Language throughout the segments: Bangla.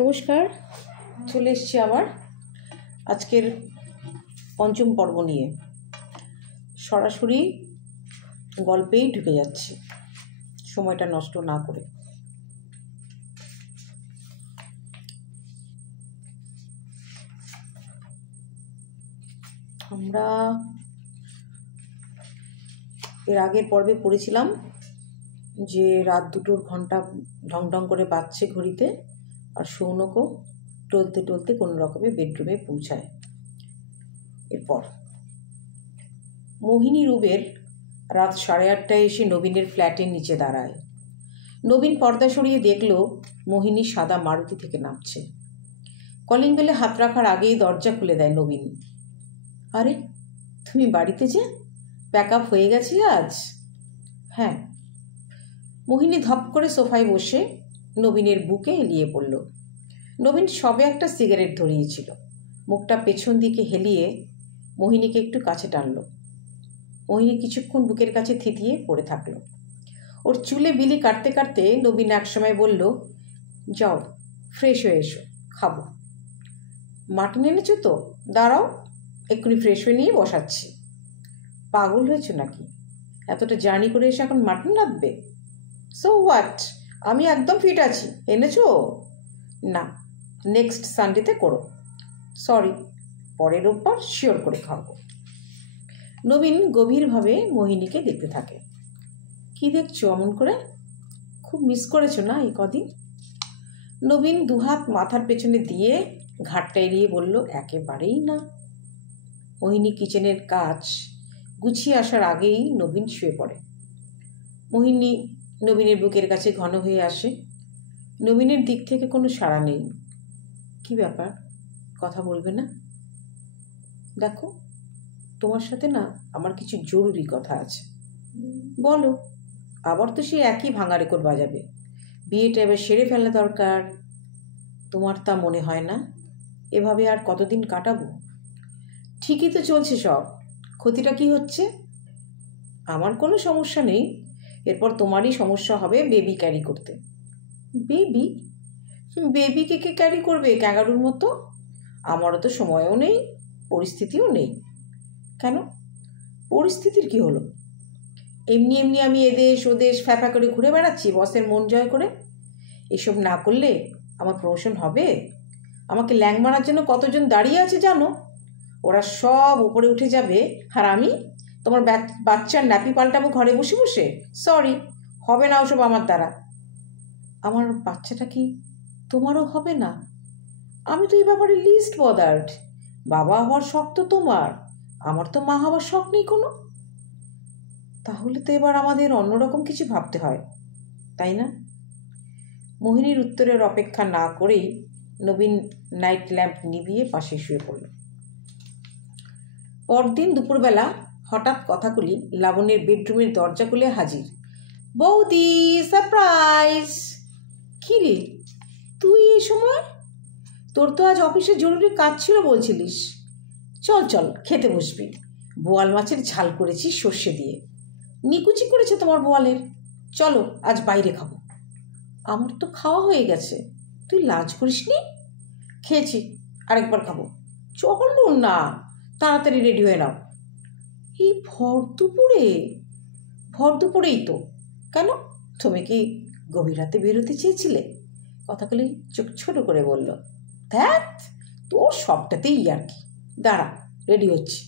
নমস্কার, চলে এসেছি আবার আজকের পঞ্চম পর্ব নিয়ে। সরাসরি গল্পেই ঢুকে যাচ্ছি, সময়টা নষ্ট না করে। আমরা এর আগের পর্বে পড়েছিলাম যে রাত 2টোর ঘন্টা ঢং ঢং করে বাজছে ঘড়িতে, আর সৌনকও টলতে টলতে কোনো রকমে বেডরুমে পৌঁছায়। এরপর মোহিনী রুবের রাত 8:30টায় এসে নবীনের ফ্ল্যাটের নিচে দাঁড়ায়। নবীন পর্দা সরিয়ে দেখল মোহিনী সাদা মারুতি থেকে নামছে। কলিং বেলে হাত রাখার আগেই দরজা খুলে দেয় নবীন। আরে, তুমি বাড়িতে যে? প্যাক আপ হয়ে গেছে আজ? হ্যাঁ। মোহিনী ধপ করে সোফায় বসে নবীনের বুকে এলিয়ে পড়ল। নবীন সবে একটা সিগারেট ধরিয়েছিল। মুখটা পেছন দিকে হেলিয়ে মোহিনীকে একটু কাছে টানল। মোহিনী কিছুক্ষণ বুকের কাছে থিতিয়ে পড়ে থাকল। ওর চুলে বিলি কাটতে কাটতে নবীন একসময় বলল, যাও ফ্রেশ হয়ে এসো, খাবো। মাটন এনেছো তো? দাঁড়াও, এক্ষুনি ফ্রেশ হয়ে নিয়ে বসাচ্ছি। পাগল হয়েছো নাকি? এতটা জার্নি করে এসে এখন মাটন রাঁধবে? সো হোয়াট, আমি একদম ফিট আছি। এনেছো? না, নেক্সট সানডেতে করো। সরি, পরের রোববার শিওর করে খাওয়াবো। নবীন গভীরভাবে মোহিনীকে দেখতে থাকে। কি দেখছো অমন করে? খুব মিস করেছো না এই কদিন? নবীন দুহাত মাথার পেছনে দিয়ে ঘাটটা এড়িয়ে বলল, একেবারেই না। মোহিনী কিচেনের কাজ গুছিয়ে আসার আগেই নবীন শুয়ে পড়ে। মোহিনী নবীনের বুকের কাছে ঘন হয়ে আসে। নবীনের দিক থেকে কোনো সাড়া নেই। কি ব্যাপার, কথা বলবে না? দেখো, তোমার সাথে না আমার কিছু জরুরি কথা আছে। বলো। আবার তো সে একই ভাঙা রেকর্ড বাজাবে। বিয়েটা এবার সেরে ফেলা দরকার। তোমার তা মনে হয় না? এভাবে আর কতদিন কাটাবো? ঠিকই তো চলছে সব। ক্ষতিটা কি হচ্ছে? আমার কোনো সমস্যা নেই। এরপর তোমারই সমস্যা হবে বেবি ক্যারি করতে। বেবি? বেবিকে কে ক্যারি করবে ক্যাঙ্গারুর মতো? আমারও তো সময়ও নেই, পরিস্থিতিও নেই। কেন? পরিস্থিতির কি হলো? এমনি এমনি আমি এদেশ ওদেশ ফ্যাফা করে ঘুরে বেড়াচ্ছি বসের মন জয় করে। এসব না করলে আমার প্রমোশন হবে? আমাকে ল্যাং মারার জন্য কতজন দাঁড়িয়ে আছে জানো? ওরা সব উপরে উঠে যাবে, আর আমি তোমার বাচ্চার ন্যাপি পাল্টাবো ঘরে বসে বসে? সরি, হবে না ওসব আমার দ্বারা। আমার বাচ্চাটা কি তোমারও হবে না? আমি তো এই ব্যাপারে লিস্ট বদার্ড। বাবা হওয়ার শখ তো তোমার, আমার তো মা হওয়ার শখ নেই কোনো। তাহলে তো এবার আমাদের অন্যরকম কিছু ভাবতে হয়, তাই না? মোহিনীর উত্তরের অপেক্ষা না করেই নবীন নাইট ল্যাম্প নিভিয়ে পাশে শুয়ে পড়ল। পরদিন দুপুরবেলা হঠাৎ কথাগুলি লাবণ্যের বেডরুমের দরজা খুলে হাজির। বৌদি, সারপ্রাইজ! কি রে, তুই এই সময়? তোর তো আজ অফিসে জরুরি কাজ ছিল বলছিলিস। চল চল, খেতে বসবি। বোয়াল মাছের ঝাল করেছি সর্ষে দিয়ে। নিকুচি করেছে তোমার বোয়ালের। চলো আজ বাইরে খাবো। আমার তো খাওয়া হয়ে গেছে, তুই লাঞ্চ করিসনি? খেয়েছি, আরেকবার খাবো। চলো না, তাড়াতাড়ি রেডি হয়ে নাও। এই ভর দুপুরেই তো? কেন, তুমি কি গভীর রাতে বেরোতে চেয়েছিলে? কথাগুলি চোখ ছোট করে বলল। ধ্যাত, তোর সবটাতেই আর কি। দাঁড়া, রেডি হচ্ছি।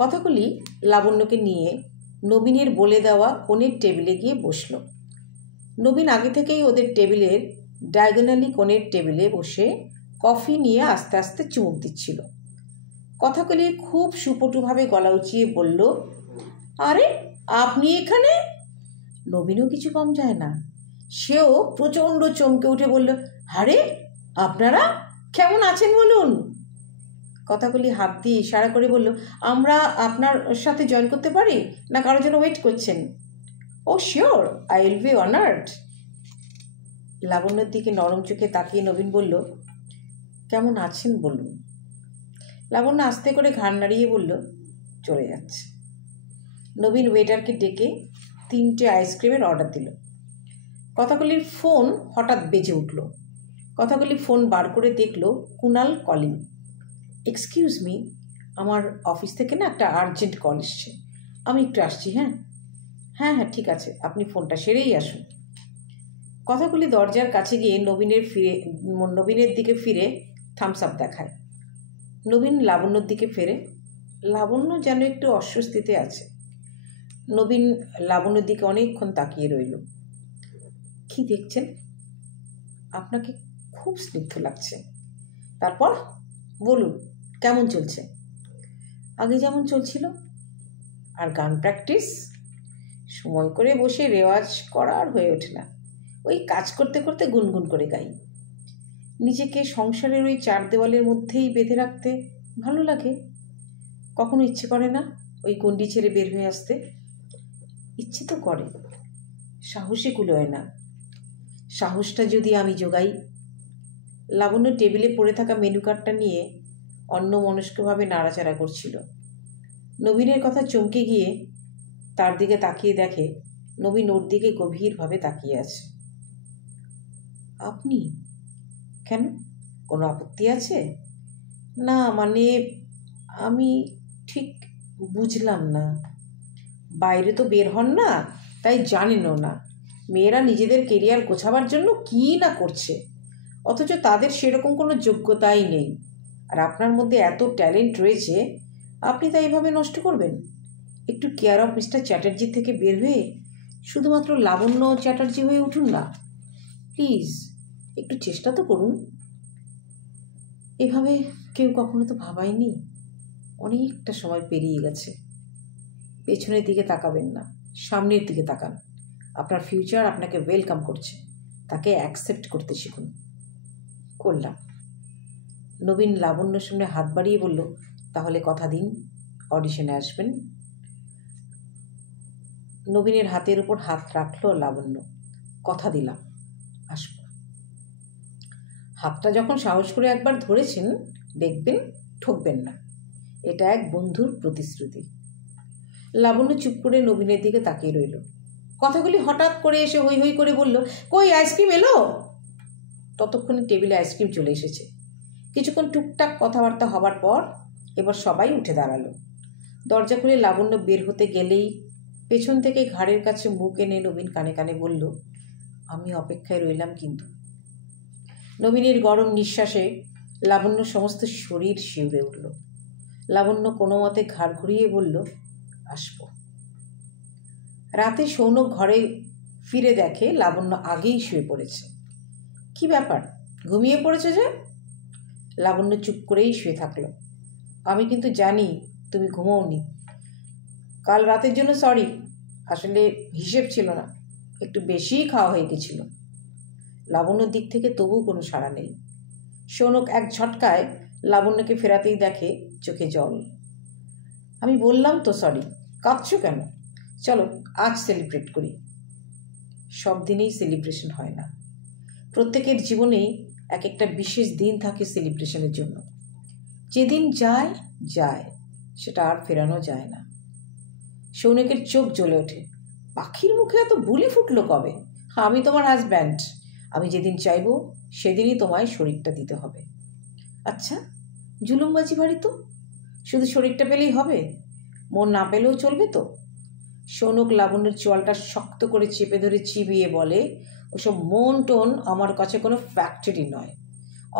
কথাগুলি লাবণ্যকে নিয়ে নবীনের বলে দেওয়া কোণের টেবিলে গিয়ে বসল। নবীন আগে থেকেই ওদের টেবিলের ডায়াগোনালি কোণের টেবিলে বসে কফি নিয়ে আস্তে আস্তে চুমুক দিচ্ছিল। কথাগুলি খুব সুপটুভাবে গলা উঁচিয়ে বলল, আরে আপনি এখানে? নবীনও কিছু কম যায় না। সেও প্রচণ্ড চমকে উঠে বলল, আরে আপনারা কেমন আছেন বলুন। কথাগুলি হাত দিয়ে ইশারা করে বলল, আমরা আপনার সাথে জয়েন করতে পারি না কারোর জন্য ওয়েট করছেন? Oh sure, I will be honoured. লাবণ্যর দিকে নরম চোখে তাকিয়ে নবীন বলল, কেমন আছেন বলুন। লাবণ্য আস্তে করে ঘাড় নাড়িয়ে বলল, চলে যাচ্ছে। নবীন ওয়েটারকে ডেকে 3টে আইসক্রিমের অর্ডার দিল। কথাগুলির ফোন হঠাৎ বেজে উঠল। কথাগুলি ফোন বার করে দেখলো কুনাল কলিং। এক্সকিউজ মি, আমার অফিস থেকে না একটা আর্জেন্ট কল এসছে, আমি একটু আসছি। হ্যাঁ হ্যাঁ হ্যাঁ ঠিক আছে, আপনি ফোনটা সেরেই আসুন। কথাগুলি দরজার কাছে গিয়ে নবীনের দিকে ফিরে থামস আপ দেখায়। নবীন লাবণ্যর দিকে ফেরে। লাবণ্য যেন একটু অস্বস্তিতে আছে। নবীন লাবণ্যর দিকে অনেকক্ষণ তাকিয়ে রইল। কি দেখছেন? আপনাকে খুব স্নিগ্ধ লাগছে। তারপর বলুন, কেমন চলছে? আগে যেমন চলছিল। আর গান প্র্যাকটিস? সময় করে বসে রেওয়াজ করা আর হয়ে ওঠে না, ওই কাজ করতে করতে গুনগুন করে গাই। নিজেকে সংসারের ওই চার দেওয়ালের মধ্যেই বেঁধে রাখতে ভালো লাগে। কখনো ইচ্ছে করে না ওই গণ্ডি ছেড়ে বের হয়ে আসতে? ইচ্ছে তো করে, সাহসে কুলোয় না। সাহসটা যদি আমি জোগাই। লাবণ্য টেবিলে পড়ে থাকা মেনু কার্ডটা নিয়ে অন্যমনস্কভাবে নাড়াচাড়া করছিল। নবীনের কথা চমকে গিয়ে তার দিকে তাকিয়ে দেখে নবীন ওর দিকে গভীরভাবে তাকিয়ে আছে। আপনি? কেন, কোনো আপত্তি আছে? না মানে, আমি ঠিক বুঝলাম না। বাইরে তো বের হন না, তাই জানেনও না মেয়েরা নিজেদের কেরিয়ার গোছাবার জন্য কী না করছে, অথচ তাদের সেরকম কোনো যোগ্যতাই নেই। আর আপনার মধ্যে এত ট্যালেন্ট রয়েছে, আপনি তা এইভাবে নষ্ট করবেন? একটু কেয়ার অফ মিস্টার চ্যাটার্জি থেকে বের হয়ে শুধুমাত্র লাবণ্য চ্যাটার্জি হয়ে উঠুন না প্লিজ, একটু চেষ্টা তো করুন। এভাবে কেউ কখনো তো ভাবায়নি। অনেকটা সময় পেরিয়ে গেছে। পেছনের দিকে তাকাবেন না, সামনের দিকে তাকান। আপনার ফিউচার আপনাকে ওয়েলকাম করছে, তাকে অ্যাকসেপ্ট করতে শিখুন। করলাম। নবীন লাবণ্যর সামনে হাত বাড়িয়ে বলল, তাহলে কথা দিন অডিশনে আসবেন। নবীনের হাতের উপর হাত রাখল লাবণ্য। কথা দিলাম, আসব। হাতটা যখন সাহস করে একবার ধরেছেন, দেখবেন ঠকবেন না। এটা এক বন্ধুর প্রতিশ্রুতি। লাবণ্য চুপ করে নবীনের দিকে তাকিয়ে রইল। কথাগুলি হঠাৎ করে এসে হই হই করে বলল, কই আইসক্রিম এলো? ততক্ষণে টেবিলে আইসক্রিম চলে এসেছে। কিছুক্ষণ টুকটাক কথাবার্তা হবার পর এবার সবাই উঠে দাঁড়ালো। দরজা খুলে লাবণ্য বের হতে গেলেই পেছন থেকে ঘাড়ের কাছে মুখ এনে নবীন কানে কানে বলল, আমি অপেক্ষায় রইলাম কিন্তু। নবীনের গরম নিঃশ্বাসে লাবণ্য সমস্ত শরীর শিউরে উঠল। লাবণ্য কোনো মতে ঘাড় ঘুরিয়ে বলল, আসব। রাতে সৌনক ঘরে ফিরে দেখে লাবণ্য আগেই শুয়ে পড়েছে। কি ব্যাপার, ঘুমিয়ে পড়েছে যে? লাবণ্য চুপ করেই শুয়ে থাকলো। আমি কিন্তু জানি তুমি ঘুমোওনি। কাল রাতের জন্য সরি, আসলে হিসেব ছিল না, একটু বেশিই খাওয়া হয়ে গেছিল। লাবণ্যর দিক থেকে তবু কোনো সাড়া নেই। সৌনক এক ঝটকায় লাবণ্যকে ফেরাতেই দেখে চোখে জল। আমি বললাম তো সরি, কাঁদছো কেন? চলো আজ সেলিব্রেট করি। সব দিনেই সেলিব্রেশন হয় না। প্রত্যেকের জীবনেই এক একটা বিশেষ দিন থাকে সেলিব্রেশনের জন্য। যেদিন যায় যায়, সেটা আর ফেরানো যায় না। সৌনকের চোখ জ্বলে ওঠে। পাখির মুখে এত বুলি ফুটলো কবে? আমি তোমার হাজব্যান্ড, আমি যেদিন চাইবো সেদিনই তোমায় শরীরটা দিতে হবে। আচ্ছা, জুলুমবাজি বাড়ি তো, শুধু শরীরটা পেলেই হবে? মন না পেলেও চলবে তো? সৌনক লাবণ্যের চোয়ালটা শক্ত করে চেপে ধরে চিবিয়ে বলে, ওসব মন টোন আমার কাছে কোনো ফ্যাক্টরি নয়,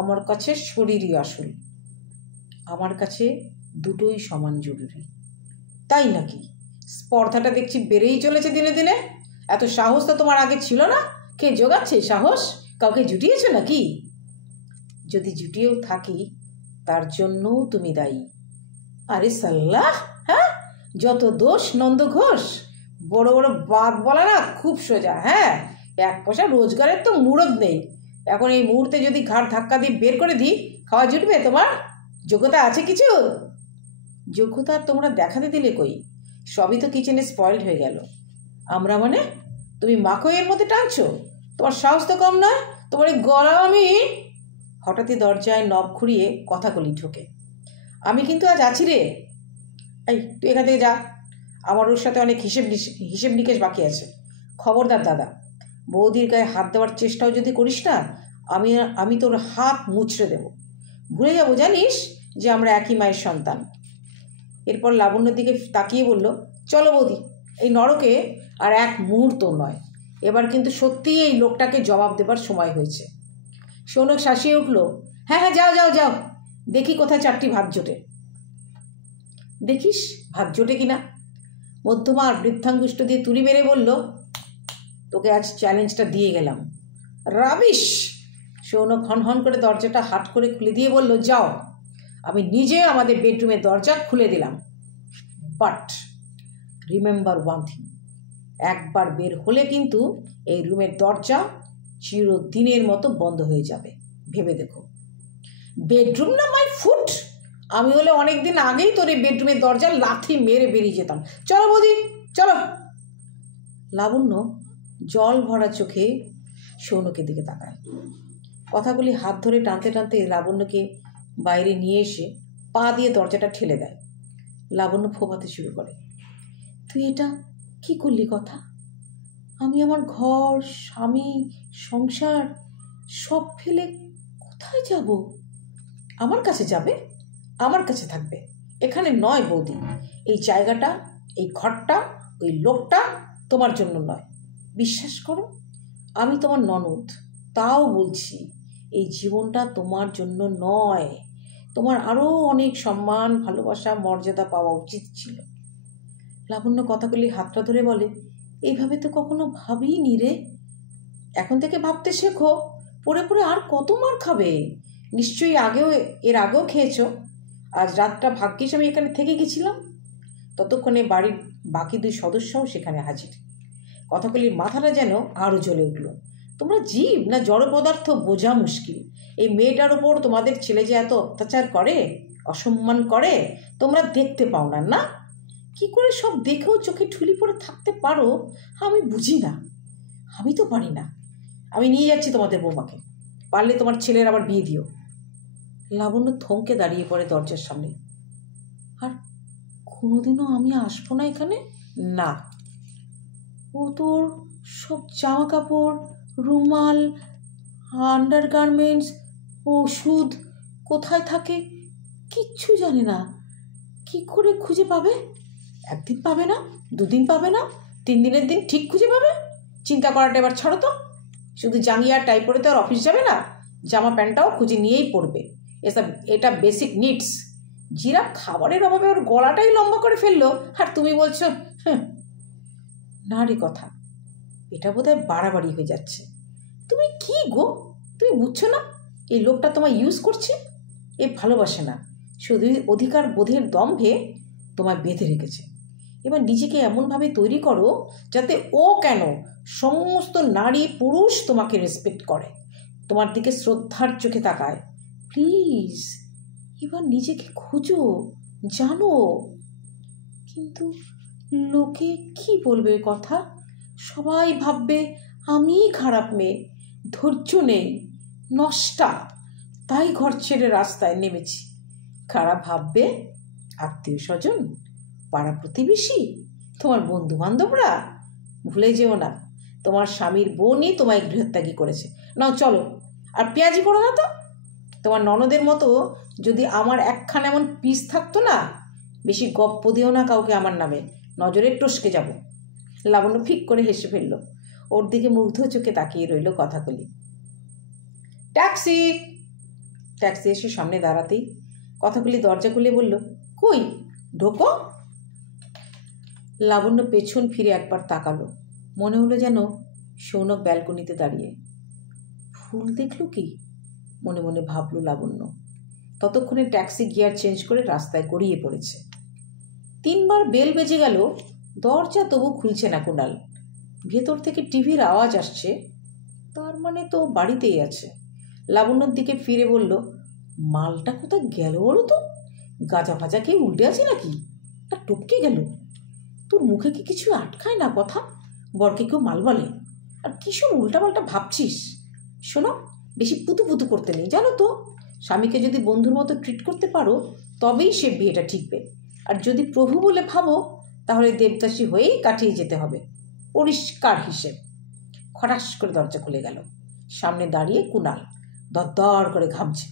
আমার কাছে শরীরই আসল। আমার কাছে দুটোই সমান জরুরি। তাই নাকি? স্পর্ধাটা দেখছি বেড়েই চলেছে দিনে দিনে। এত সাহস তো তোমার আগে ছিল না। কে জোগাচ্ছে সাহস? কাউকে জুটিয়েছ নাকি? যদি জুটিয়েও থাকি, তার জন্যও তুমি দায়ী। আরে সাল্লাহ, হ্যাঁ, যত দোষ নন্দ ঘোষ। বড় বড় বাদ বলা না খুব সোজা। হ্যাঁ, এক পয়সা রোজগারের তো মুরদ নেই। এখন এই মুহূর্তে যদি ঘাড় ধাক্কা দিয়ে বের করে দিই, খাওয়া জুটবে তোমার? যোগ্যতা আছে কিছু? যোগ্যতা তোমরা দেখাতে দিলে কই? সবই তো কিচেনে স্পয়েলড হয়ে গেল। আমরা মানে? তুমি মাকে এর মধ্যে টানছো? তোমার সাহস তো কম নয়। তোমার এই গলা আমি... হঠাৎই দরজায় নব ঘুরিয়ে কথাগুলি ঢোকে। আমি কিন্তু আজ আছি রে। এই তুই এখান থেকে যা, আমার ওর সাথে অনেক হিসেব নিকেশ বাকি আছে। খবরদার দাদা, বৌদির গায়ে হাত দেওয়ার চেষ্টাও যদি করিস না, আমি আমি তোর হাত মুচড়ে দেব, ভুলে যাবো জানিস যে আমরা একই মায়ের সন্তান। এরপর লাবণ্যর দিকে তাকিয়ে বলল, চলো বৌদি, এই নরকে আর এক মুহূর্ত নয়, এবার কিন্তু সত্যিই এই লোকটাকে জবাব দেবার সময় হয়েছে। সৌনক শাসিয়ে উঠল, হ্যাঁ হ্যাঁ, যাও যাও যাও, দেখি কোথায় 4টি ভাত জোটে। দেখিস ভাত জোটে কিনা। মধ্যমা আর বৃদ্ধাঙ্গুষ্ঠ দিয়ে তুলি মেরে বলল, তোকে আজ চ্যালেঞ্জটা দিয়ে গেলাম। রাবিশ! সৌনক হনহন করে দরজাটা হাট করে খুলে দিয়ে বলল, যাও, আমি নিজে আমাদের বেডরুমের দরজা খুলে দিলাম। বাট রিমেম্বার ওয়ান থিং, একবার বের হলে কিন্তু এই রুমের দরজা চিরদিনের মতো বন্ধ হয়ে যাবে, ভেবে দেখো। বেডরুম না মাই ফুট, আমি হলে অনেকদিন আগেই তোর এই বেডরুমের দরজা লাথি মেরে বেরিয়ে যেতাম। চলো বৌদি, চলো। লাবণ্য জল ভরা চোখে সৌনকের দিকে তাকায়। কথাগুলি হাত ধরে টানতে টানতে লাবণ্যকে বাইরে নিয়ে এসে পা দিয়ে দরজাটা ঠেলে দেয়। লাবণ্য ফোপাতে শুরু করে, তুই এটা কি করলি কথা? আমি আমার ঘর, স্বামী, সংসার সব ফেলে কোথায় যাব? আমার কাছে যাবে, আমার কাছে থাকবে, এখানে নয় বৌদি। এই জায়গাটা, এই ঘরটা, ওই লোকটা তোমার জন্য নয়। বিশ্বাস করো, আমি তোমার ননদ, তাও বলছি এই জীবনটা তোমার জন্য নয়। তোমার আরও অনেক সম্মান, ভালোবাসা, মর্যাদা পাওয়া উচিত ছিল। লাবণ্য কথাগুলি হাতটা ধরে বলে, এইভাবে তো কখনো ভাবিনি রে। এখন থেকে ভাবতে শেখো, পড়ে পড়ে আর কত মার খাবে? নিশ্চয়ই এর আগেও খেয়েছো। আজ রাতটা ভাগ্যিস আমি এখানে থেকে গেছিলাম। ততক্ষণে বাড়ির বাকি 2 সদস্যও সেখানে হাজির। কথাগুলির মাথাটা যেন আরও জ্বলে উঠল। তোমরা জীব না জড় পদার্থ বোঝা মুশকিল। এই মেয়েটার ওপর তোমাদের ছেলে যে এত অত্যাচার করে, অসম্মান করে, তোমরা দেখতে পাও না, না? কি করে সব দেখেও চোখে ঠুলি পড়ে থাকতে পারো আমি বুঝি না। আমি তো পারি না। আমি নিয়ে যাচ্ছি তোমাদের বৌমাকে, পারলে তোমার ছেলের আবার বিয়ে দিও। লাবণ্য থমকে দাঁড়িয়ে পড়ে দরজার সামনে। আর কোনোদিনও আমি আসবো না এখানে? না। ও তোর সব জামা কাপড়, রুমাল, আন্ডারগার্মেন্টস, ওষুধ কোথায় থাকে কিচ্ছু জানে না। কি করে খুঁজে পাবে? 1 দিন পাবে না, 2 দিন পাবে না, 3 দিনের দিন ঠিক খুঁজে পাবে। চিন্তা করাটা এবার ছাড়ো তো। শুধু জাঙ্গিয়া আর টাই পরে তো আর অফিস যাবে না, জামা প্যান্টটাও খুঁজে নিয়েই পড়বে। এটা বেসিক নিডস। জিরা খাবারের অভাবে ওর গলাটাই লম্বা করে ফেললো, আর তুমি বলছো না রে কথা, এটা বোধহয় বাড়াবাড়ি হয়ে যাচ্ছে। তুমি কি গো, তুমি বুঝছো না এই লোকটা তোমায় ইউজ করছে? এ ভালোবাসে না, শুধুই অধিকার বোধের দম্ভে তোমায় বেঁধে রেখেছে। এবার নিজেকে এমনভাবে তৈরি করো যাতে ও কেন, সমস্ত নারী পুরুষ তোমাকে রেসপেক্ট করে, তোমার দিকে শ্রদ্ধার চোখে তাকায়। প্লিজ এবার নিজেকে খুঁজো, জানো। কিন্তু লোকে কি বলবে কথা? সবাই ভাববে আমি খারাপ মেয়ে, ধৈর্য নেই, নষ্টা, তাই ঘর ছেড়ে রাস্তায় নেমেছি। খারাপ ভাববে আত্মীয় স্বজন, পাড়া প্রতিবেশী, তোমার বন্ধু বান্ধবরা। ভুলে যেও না, তোমার স্বামীর বোনই তোমায় গৃহত্যাগী করেছে। নাও চলো, আর পেঁয়াজি করো না তো। তোমার ননদের মতো যদি আমার একখান এমন পিস থাকতো না, বেশি গপ্প দিও না কাউকে আমার নামে, নজরে টসকে যাব। লাবণ্য ফিক করে হেসে ফেলল, ওর দিকে মুগ্ধ চোখে তাকিয়ে রইল কথাগুলি। ট্যাক্সি! ট্যাক্সি এসে সামনে দাঁড়াতেই কথাগুলি দরজা খুলে বলল, কই ঢোকো। লাবণ্য পেছন ফিরে একবার তাকালো। মনে হলো যেন সৌনক ব্যালকনিতে দাঁড়িয়ে। ফুল দেখল কি, মনে মনে ভাবল লাবণ্য। ততক্ষণে ট্যাক্সি গিয়ার চেঞ্জ করে রাস্তায় গড়িয়ে পড়েছে। 3 বার বেল বেজে গেল, দরজা তবু খুলছে না কুণাল। ভেতর থেকে টিভির আওয়াজ আসছে, তার মানে তো বাড়িতেই আছে। লাবণ্যর দিকে ফিরে বলল, মালটা কোথায় গেল বলো তো? গাঁজা ফাজা খেয়ে উল্টে আছে নাকি, আর টপকে গেল? তোর মুখে কি কিছু আটকায় না কথা? বরকে কেউ মাল বলে? আর কিসব উল্টাপাল্টা ভাবছিস? শোনো, বেশি পুতু পুতু করতে নেই, জানো তো। স্বামীকে যদি বন্ধুর মতো ট্রিট করতে পারো তবেই সে বিয়েটা ঠিকবে। আর যদি প্রভু বলে ভাবো তাহলে দেবদাসী হয়েই কাটিয়ে যেতে হবে। পরিষ্কার হিসেব। খটাস করে দরজা খুলে গেল। সামনে দাঁড়িয়ে কুণাল। দরদর করে ঘামছে।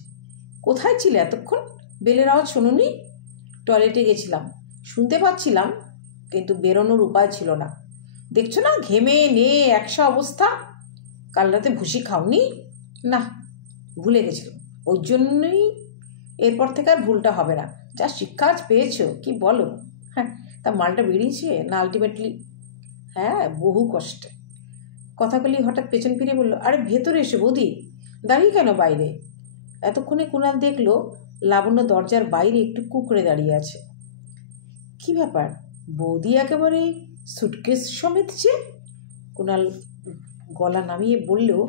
কোথায় ছিলে এতক্ষণ? বেলের আওয়াজ শোনোনি? টয়লেটে গেছিলাম, শুনতে পাচ্ছিলাম, কিন্তু বেরোনোর উপায় ছিল না। দেখছো না ঘেমে নে একসা অবস্থা। কাল রাতে ভুসি খাওনি? না, ভুলে গেছিলাম। ওই জন্যই এরপর থেকে আর ভুলটা হবে না। যা শিক্ষা আজ পেয়েছো, কি বলো? হ্যাঁ, তা মালটা বেরিয়েছে না আলটিমেটলি? হ্যাঁ, বহু কষ্টে। কথাগুলি হঠাৎ পেছন ফিরে বলল, আরে ভেতরে এসো বৌদি, দাঁড়িয়ে কেন বাইরে? এতক্ষণে কুণাল দেখলো লাবণ্য দরজার বাইরে একটু কুঁকড়ে দাঁড়িয়ে আছে। কি ব্যাপার, বৌদি একেবারে সুটকেস সমেত যে? কুণাল গলা নামিয়ে বললেও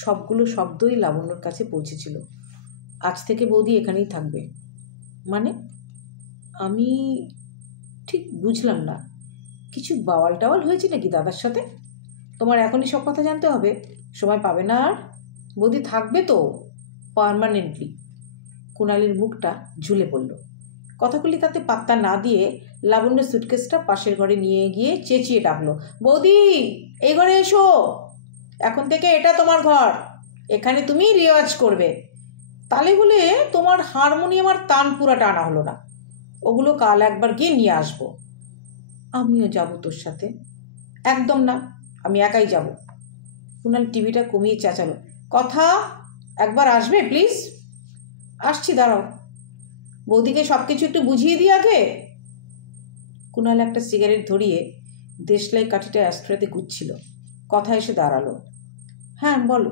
সবগুলো শব্দই লাবণ্যর কাছে পৌঁছেছিল। আজ থেকে বৌদি এখানেই থাকবে। মানে? আমি ঠিক বুঝলাম না। কিছু বাওয়াল টাওয়াল হয়েছে নাকি দাদার সাথে? তোমার এখনই সব কথা জানতে হবে? সময় পাবে না আর। বৌদি থাকবে তো পার্মানেন্টলি। কুণালের মুখটা ঝুলে পড়ল। কথাগুলি তাতে পাত্তা না দিয়ে লাবণ্য সুটকেসটা পাশের ঘরে নিয়ে গিয়ে চেঁচিয়ে ডাকলো, বৌদি এই ঘরে এসো, এখন থেকে এটা তোমার ঘর, এখানে তুমি রেওয়াজ করবে। তালে বলে তোমার হারমোনিয়াম আর তানপুরাটা আনা হলো না, ওগুলো কাল একবার গিয়ে নিয়ে আসবো। আমিও যাব তোর সাথে। একদম না, আমি একাই যাব। কুণাল টিভিটা কমিয়ে চেঁচালো, কথা, একবার আসবে প্লিজ? আসছি, দাঁড়াও। বৌদিকে সব কিছু একটু বুঝিয়ে দিই আগে। কুণাল একটা সিগারেট ধরিয়ে দেশলাই কাঠিটা অ্যাস্ট্রাতে গুচ্ছিল। কথা এসে দাঁড়ালো। হ্যাঁ বলো।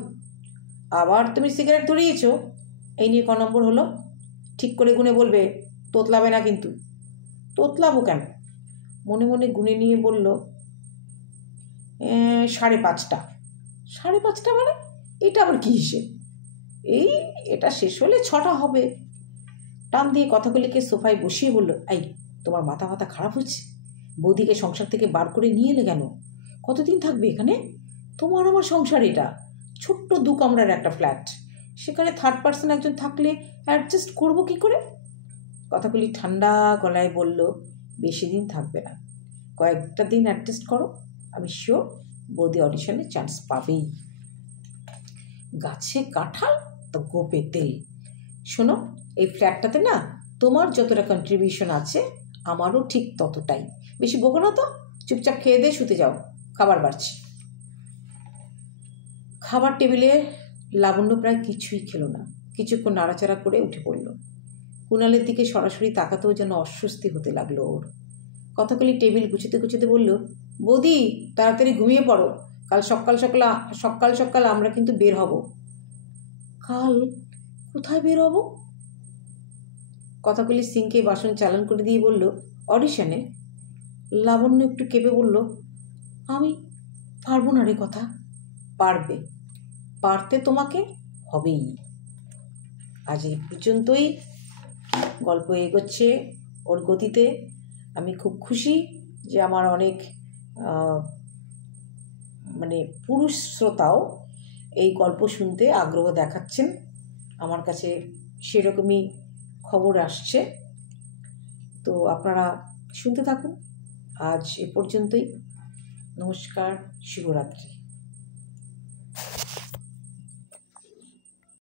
আবার তুমি সিগারেট ধরিয়েছ? এই নিয়ে ক নম্বর হলো? ঠিক করে গুনে বলবে, তোতলাবে না কিন্তু। তোতলাবো কেন? মনে মনে গুনে নিয়ে বলল, 5:30। 5:30 মানে? এটা আবার কি হিসেব? এই এটা শেষ হলে 6টা হবে। টান দিয়ে কথাগুলিকে সোফায় বসিয়ে বলল, এই তোমার মাথা ফাথা খারাপ হচ্ছে? বৌদিকে সংসার থেকে বার করে নিয়ে এলে কেন? কতদিন থাকবে এখানে? তোমার আমার সংসার এটা, ছোট্ট 2 কামরার একটা ফ্ল্যাট, সেখানে থার্ড পার্সন একজন থাকলে অ্যাডজাস্ট করবো কি করে? কথাগুলি ঠান্ডা গলায় বলল, বেশি দিন থাকবে না, কয়েকটা দিন অ্যাডজাস্ট করো, আমি শিওর বৌদি অডিশনে চান্স পাবেই। গাছে কাঁঠাল তো গোপে তেল। শোনো, এই ফ্ল্যাটটাতে না তোমার যতটা কন্ট্রিবিউশন আছে আমারও ঠিক ততটাই। বেশি বকো না তো, চুপচাপ খেয়ে দিয়ে শুতে যাও, খাবার বাড়ছি। খাবার টেবিলে লাবণ্য প্রায় কিছুই খেলো না। কিছুক্ষণ নাড়াচাড়া করে উঠে পড়ল। কুণালের দিকে সরাসরি তাকাতেও যেন অস্বস্তি হতে লাগলো ওর। কথাগুলি টেবিল গুছোতে গুছোতে বলল, বৌদি তাড়াতাড়ি ঘুমিয়ে পড়ো, কাল সকাল সকাল আমরা কিন্তু বের হব। কাল কোথায় বের হব? কথাগুলি সিঙ্কে বাসন চালান করে দিয়ে বলল, অডিশনে। লাবণ্য একটু কেঁপে বলল, আমি পারবো না রে কথা। পারবে, পারতে তোমাকে হবেই। আজ এই পর্যন্তই। গল্প এগোচ্ছে ওর গতিতে। আমি খুব খুশি যে আমার অনেক পুরুষ শ্রোতাও এই গল্প শুনতে আগ্রহ দেখাচ্ছেন। আমার কাছে সেরকমই খবর আসছে। তো আপনারা শুনতে থাকুন। আজ এ পর্যন্তই। নমস্কার, শুভরাত্রি।